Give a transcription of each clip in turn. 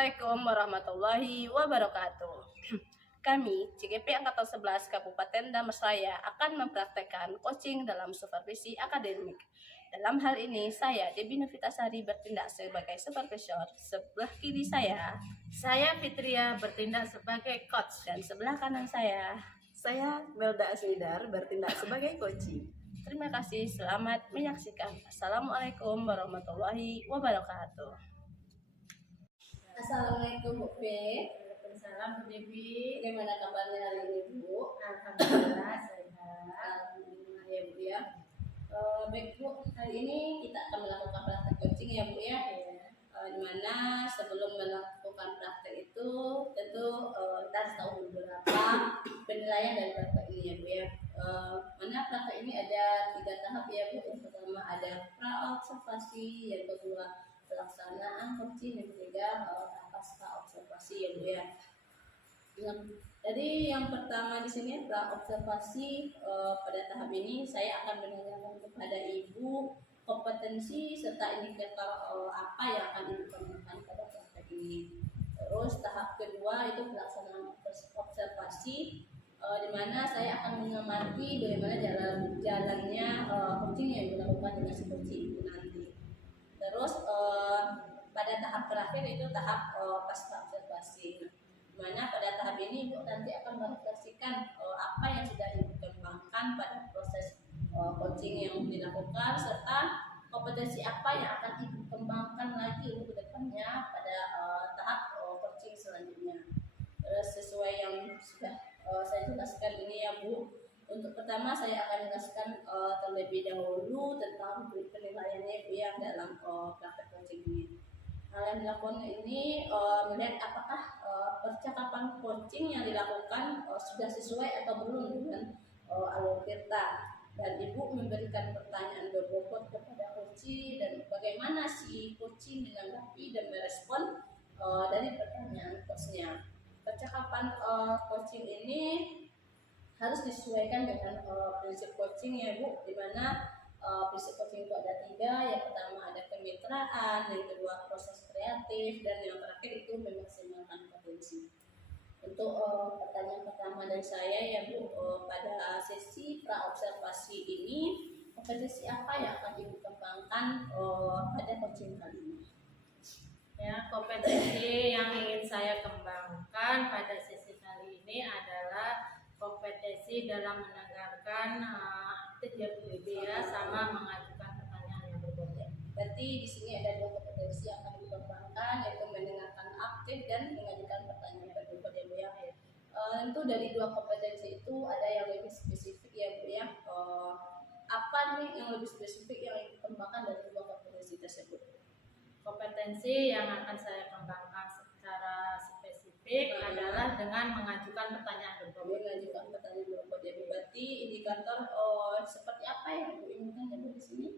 Assalamualaikum warahmatullahi wabarakatuh. Kami, CGP Angkatan 11 Kabupaten Damastraya akan mempraktekkan coaching dalam supervisi akademik. Dalam hal ini, saya, Debbie Novitasari, bertindak sebagai supervisor. Sebelah kiri saya Fitria, bertindak sebagai coach. dan sebelah kanan saya Melda Asmidar, bertindak sebagai coaching. Terima kasih, selamat menyaksikan. Assalamualaikum warahmatullahi wabarakatuh. Assalamualaikum Bu P. Waalaikumsalam Bu Devi. Bagaimana kabarnya hari ini Bu? Alhamdulillah sehat. Alhamdulillah ya Bu ya. Baik Bu, hari ini kita akan melakukan praktek coaching ya Bu ya. Di mana sebelum melakukan praktek itu tentu kita harus tahu beberapa penilaian dari praktek ini ya Bu ya. Mana praktek ini ada 3 tahap ya Bu. Yang pertama ada pra-observasi, yang kedua pelaksanaan coaching, yang ketiga pasca observasi ya Bu ya. Jadi yang pertama di sini pra-observasi, pada tahap ini saya akan menanyakan kepada Ibu kompetensi serta indikator apa yang akan Ibu kembangkan pada praktek ini. Terus tahap kedua itu pelaksanaan observasi, di mana saya akan mengamati bagaimana jalannya coaching yang dilakukan dengan si coaching itu nanti. Terus pada tahap terakhir itu tahap pasca observasi. Mana pada tahap ini Ibu nanti akan merefleksikan apa yang sudah Ibu kembangkan pada proses coaching yang dilakukan, serta kompetensi apa yang akan Ibu kembangkan lagi untuk kedepannya pada tahap coaching selanjutnya. Sesuai yang sudah saya jelaskan ini ya Bu. Untuk pertama saya akan jelaskan terlebih dahulu tentang penilaiannya Bu yang dalam praktek coaching ini. Hal yang dilakukan ini melihat apakah percakapan coaching yang dilakukan sudah sesuai atau belum dengan alur kita, dan Ibu memberikan pertanyaan berbobot kepada coaching dan bagaimana si coaching menanggapi dan merespon dari pertanyaan coachnya. Percakapan coaching ini harus disesuaikan dengan prinsip coaching ya Bu, di mana prinsip coaching itu ada 3. Yang pertama ada kemitraan, yang kedua proses kreatif, dan yang terakhir itu memaksimalkan potensi. Untuk pertanyaan pertama dari saya ya Bu, pada sesi pra-observasi ini kompetensi apa yang akan Ibu kembangkan pada coaching kali ini? Ya, kompetensi yang ingin saya kembangkan pada sesi kali ini adalah kompetensi dalam mendengarkan aktif ya, sama mengajukan pertanyaan yang berbeda. Berarti di sini ada 2 kompetensi yang akan dikembangkan, yaitu mendengarkan aktif dan mengajukan pertanyaan yang berbeda ya. Tentu dari 2 kompetensi itu ada yang lebih spesifik ya Bu ya. Apa nih yang lebih spesifik yang dikembangkan dari 2 kompetensi tersebut? Kompetensi yang akan saya kembangkan secara spesifik adalah dengan mengajukan pertanyaan berbeda. Mengajukan pertanyaan berbeda. Berarti indikator seperti apa yang Ibu inginkan ya Bu di sini?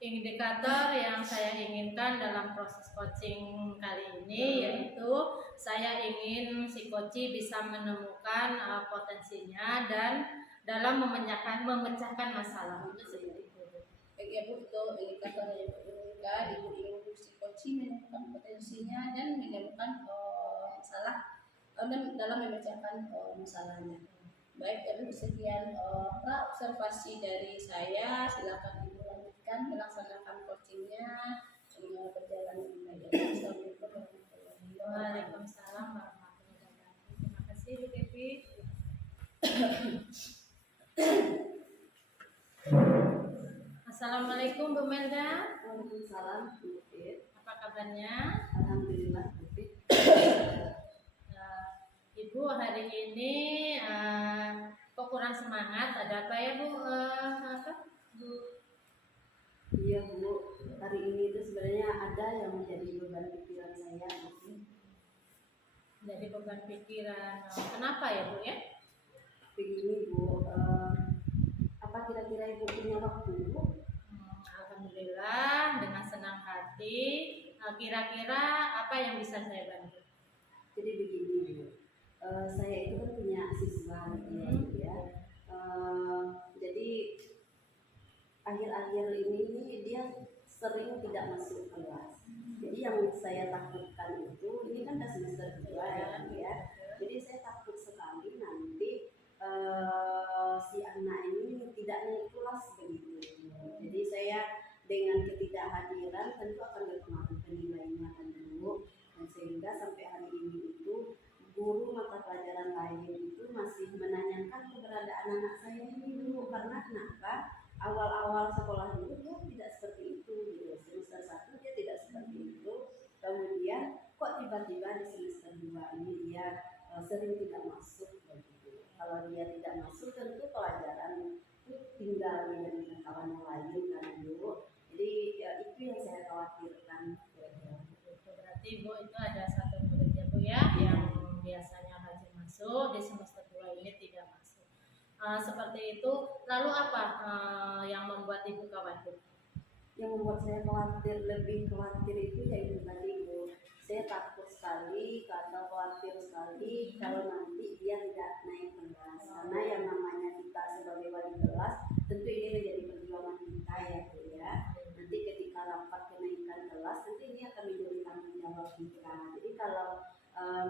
Indikator yang saya inginkan dalam proses coaching kali ini yaitu saya ingin si coach bisa menemukan potensinya dan dalam memecahkan masalah. Seperti itu. Baik ya Bu, itu indikator yang Ibu inginkan. Ibu ingin si coach menemukan potensinya dan menemukan masalah dalam memecahkan masalahnya. Baik ya Bu, sekian pra-observasi dari saya. Silakan Ibu lanjutkan melaksanakan coachingnya dengan berjalan dengan baik. Assalamualaikum warahmatullahi wabarakatuh. Waalaikumsalam warahmatullahi wabarakatuh. Terima kasih Bu Devi. Assalamualaikum Bu Melda. Waalaikumsalam Bu Fit. Apa kabarnya? Alhamdulillah Bu Fit. Ibu hari ini kok kurang semangat? Ada apa ya Bu? Bu? Iya Bu, hari ini itu sebenarnya ada yang menjadi beban pikiran saya Bu. Jadi beban pikiran. Kenapa ya Bu ya? Begini Bu, apa kira-kira Ibu punya waktu Bu? Alhamdulillah dengan senang hati. Kira-kira apa yang bisa saya bantu? Jadi begini Bu, saya itu kan punya siswa gitu ya. Jadi akhir-akhir ini dia sering tidak masuk kelas. Jadi yang saya takutkan itu ini kan udah semester 2 ya Bu ya. Jadi saya takut sekali nanti si anak ini tidak naik kelas begitu. Jadi saya dengan ketidakhadiran tentu akan berpengaruh ke nilainya kan Bu. Dan sehingga sampai hari ini itu guru mata pelajaran lain itu masih menanyakan keberadaan anak saya ini dulu. Karena kenapa? Awal-awal sekolah dulu dia tidak seperti itu gitu. Semester 1 dia tidak seperti itu. Kemudian kok tiba-tiba di semester 2 ini dia sering tidak masuk begitu. Kalau dia tidak masuk tentu pelajaran itu tinggal dengan kawan yang lain kan dulu. Jadi ya, itu yang saya khawatirkan. Berarti Bu itu ada satu murid ya Bu ya yang biasanya rajin masuk, di semester 2 ini tidak masuk. Seperti itu. Lalu apa yang membuat Ibu khawatir? Yang membuat saya khawatir, lebih khawatir itu yaitu tadi Bu, saya takut sekali atau khawatir sekali kalau nanti dia tidak naik kelas. Karena yang namanya kita sebagai wali kelas tentu ini menjadi perjuangan kita ya Bu ya. Nanti ketika rapat kenaikan kelas nanti ini akan menjadi tanggung jawab kita. Jadi kalau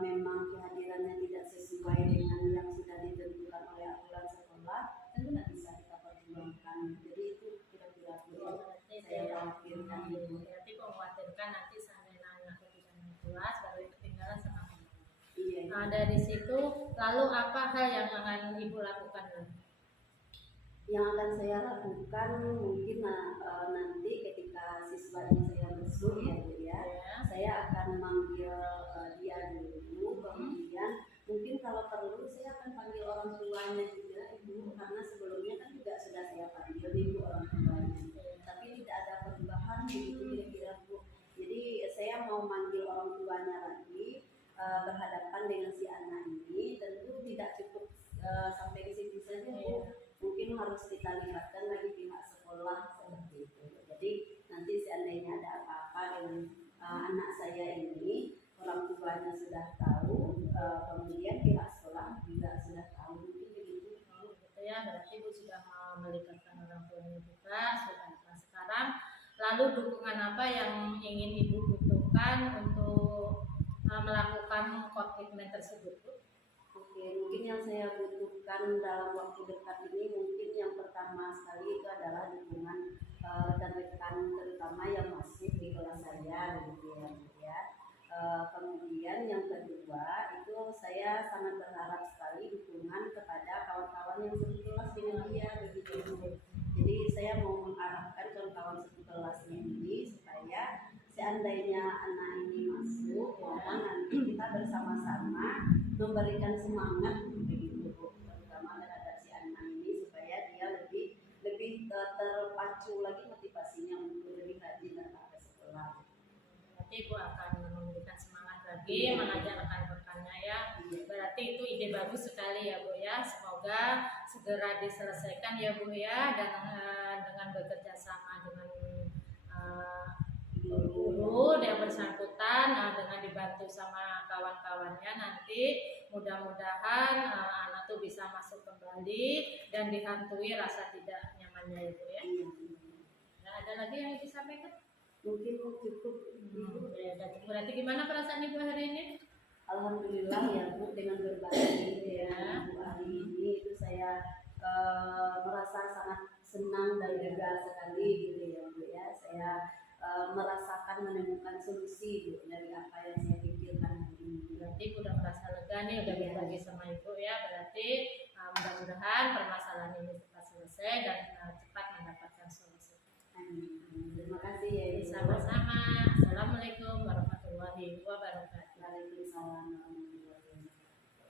memang kehadirannya tidak sesuai dengan yang sudah ditentukan oleh aturan sekolah, tentu tidak bisa kita perjuangkan. Jadi itu kira-kira saya khawatirkan. Berarti mengkhawatirkan nanti seandainya anak tidak naik kelas baru ketinggalan sama teman. Iya. Nah, dari situ lalu apa hal yang akan Ibu lakukan lagi? Yang akan saya lakukan mungkin nanti ketika siswa ini saya masuk ya Bu ya, saya akan manggil dia dulu, kemudian mungkin kalau perlu saya akan panggil orang tuanya juga Ibu, karena sebelumnya kan juga sudah saya panggil Ibu orang tuanya, tapi tidak ada perubahan begitu kira-kira Bu. Jadi saya mau manggil orang tuanya lagi, berhadapan dengan si anak ini, tentu tidak cukup sampai di situ saja Bu. Mungkin harus kita libatkan lagi pihak sekolah seperti itu. Jadi nanti seandainya ada apa-apa dengan anak saya ini, orang tuanya sudah tahu, kemudian pihak sekolah juga sudah tahu, mungkin begitu. Gitu ya, berarti Ibu sudah melibatkan orang tuanya juga sudah. Nah, sekarang lalu dukungan apa yang ingin Ibu butuhkan untuk melakukan komitmen tersebut Bu? Oke, mungkin yang saya butuhkan dalam waktu dekat ini mungkin yang pertama sekali itu adalah dukungan rekan-rekan terutama yang masih di kelas saya begitu ya. Kemudian yang kedua itu saya sangat berharap sekali dukungan kepada kawan-kawan yang satu kelas dengan dia begitu. Jadi saya mau mengharapkan kawan-kawan satu kelasnya ini supaya seandainya anak ini masuk, maka nanti kita bersama-sama memberikan semangat begitu terutama terhadap si anak ini supaya dia lebih terpacu lagi motivasinya untuk lebih rajin datang ke sekolah. Berarti Ibu akan memberikan semangat lagi mengajak rekan-rekannya ya. Berarti itu ide bagus sekali ya Bu ya. Semoga segera diselesaikan ya Bu ya, dan dengan bekerja sama dengan guru yang bersangkutan, dengan dibantu sama kawan-kawannya, nanti mudah-mudahan anak tuh bisa masuk kembali dan dihantui rasa tidak nyamannya Ibu ya. Nah, ada lagi yang disampaikan? Mungkin cukup. Ya, berarti gimana perasaan Ibu hari ini? Alhamdulillah ya Bu, dengan berbagi ya Bu hari ini itu saya merasa sangat senang dan lega sekali gitu ya Bu ya. Saya merasakan menemukan solusi Bu dari apa yang saya pikirkan hari ini. Berarti Ibu udah merasa lega nih, udah berbagi sama Ibu ya. Berarti mudah-mudahan permasalahan ini cepat selesai dan cepat mendapatkan solusi. Amin. Terima kasih ya Ibu. Sama-sama. Assalamualaikum warahmatullahi wabarakatuh. Waalaikumsalam warahmatullahi wabarakatuh.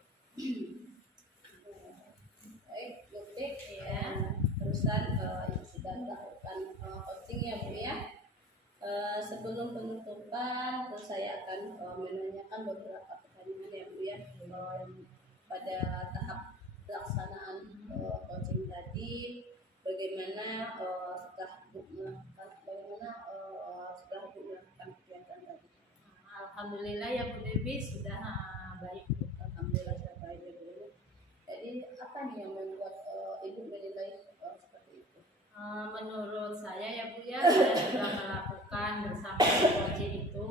Baik, Dokter ya. Terusan Ibu sudah melakukan coaching ya Bu ya. Sebelum penutupan, terus saya akan menanyakan beberapa pertanyaan ya Bu ya. Pada tahap pelaksanaan coaching tadi, bagaimana setelah Ibu melakukan kegiatan tadi? Alhamdulillah ya Bu Dewi sudah baik. Alhamdulillah sudah baik ya Bu. Jadi apa nih yang membuat Ibu menilai seperti itu? Menurut saya ya Bu ya, saya sudah melakukan bersama coach itu.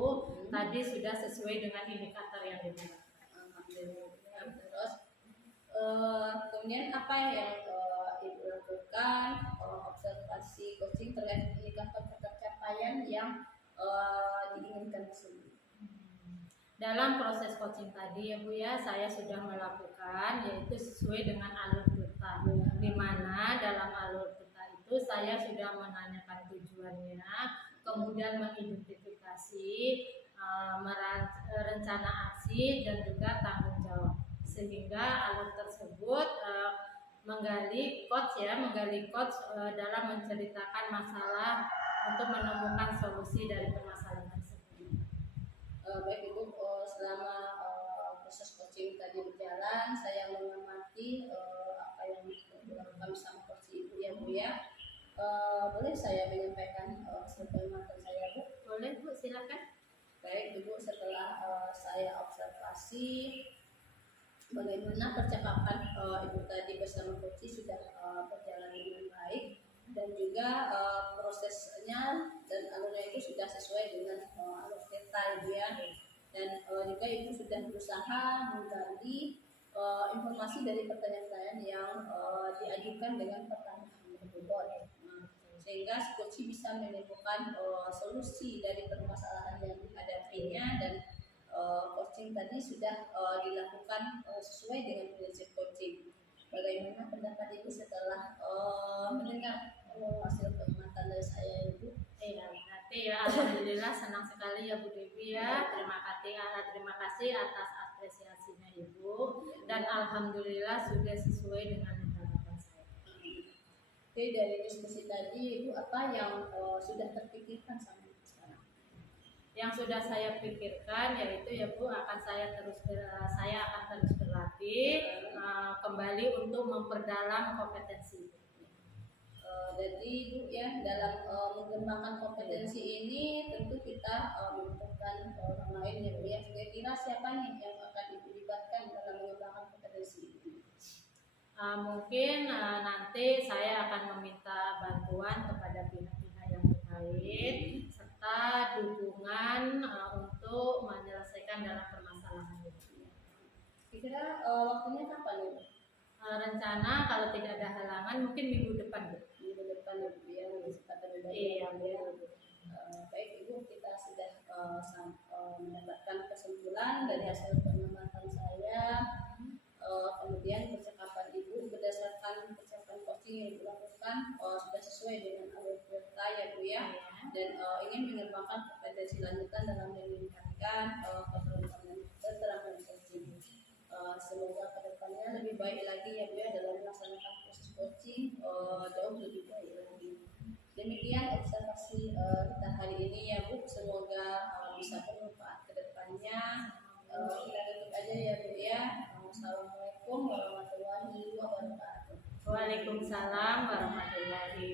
Tadi tadi sudah sesuai dengan indikator yang diberikan. Alhamdulillah. Terus kemudian apa yang Ibu lakukan, observasi coaching terkait indikator pencapaian yang diinginkan tersebut? Dalam proses coaching tadi ya Bu ya, saya sudah melakukan yaitu sesuai dengan alur peta. Di mana dalam alur peta itu saya sudah menanyakan tujuannya, kemudian mengidentifikasi rencana aksi dan juga tanggung jawab, sehingga alur tersebut menggali coach dalam menceritakan masalah untuk menemukan solusi dari permasalahan tersebut. Baik Ibu, selama proses coaching tadi berjalan, saya mengamati apa yang dilakukan bersama coach Ibu ya Bu ya. Boleh saya menyampaikan hasil pengamatan saya Bu? Boleh Bu, silakan. Baik Ibu, setelah saya observasi bagaimana percakapan Ibu tadi bersama coach sudah berjalan dengan baik, dan juga prosesnya dan alurnya itu sudah sesuai dengan alur peta Ibu ya. Dan juga Ibu sudah berusaha menggali informasi dari pertanyaan-pertanyaan yang diajukan dengan pertanyaan berbobot, sehingga coach bisa menemukan solusi dari permasalahan yang dihadapinya. Dan coaching tadi sudah dilakukan sesuai dengan prinsip coaching. Bagaimana pendapat Ibu setelah mendengar hasil pengamatan dari saya Ibu? Alhamdulillah senang sekali ya Bu Devi ya. Terima kasih atas apresiasinya Ibu, dan alhamdulillah sudah sesuai dengan harapan saya. Oke, dari diskusi tadi Ibu, apa yang sudah terpikirkan sampai sekarang? Yang sudah saya pikirkan yaitu ya Bu, saya akan terus berlatih kembali untuk memperdalam kompetensi. Jadi Bu ya, dalam mengembangkan kompetensi ini tentu kita membutuhkan orang lain ya Bu ya. Kira-kira siapa nih yang akan dilibatkan dalam mengembangkan kompetensi ini? Mungkin nanti saya akan meminta bantuan kepada pihak-pihak yang terkait serta dukungan untuk menyelesaikan dalam permasalahan itu. Kira-kira waktunya kapan ya Bu? Rencana kalau tidak ada halangan mungkin minggu depan Bu. Minggu depan ya Bu ya, kesempatan Iya ya. Baik Ibu, kita sudah mendapatkan kesimpulan dari hasil pengamatan saya. Kemudian percakapan Ibu berdasarkan percakapan coaching yang Ibu lakukan sudah sesuai dengan alur peta ya Bu ya, dan ingin mengembangkan kompetensi lanjutan dalam meningkatkan keterampilan coaching. Semoga kedepannya lebih baik lagi ya Bu ya dalam melaksanakan proses coaching, jauh lebih baik lagi. Demikian observasi kita hari ini ya Bu, semoga bisa bermanfaat kedepannya. Kita tutup aja ya Bu ya. Assalamualaikum warahmatullahi wabarakatuh. Waalaikumsalam warahmatullahi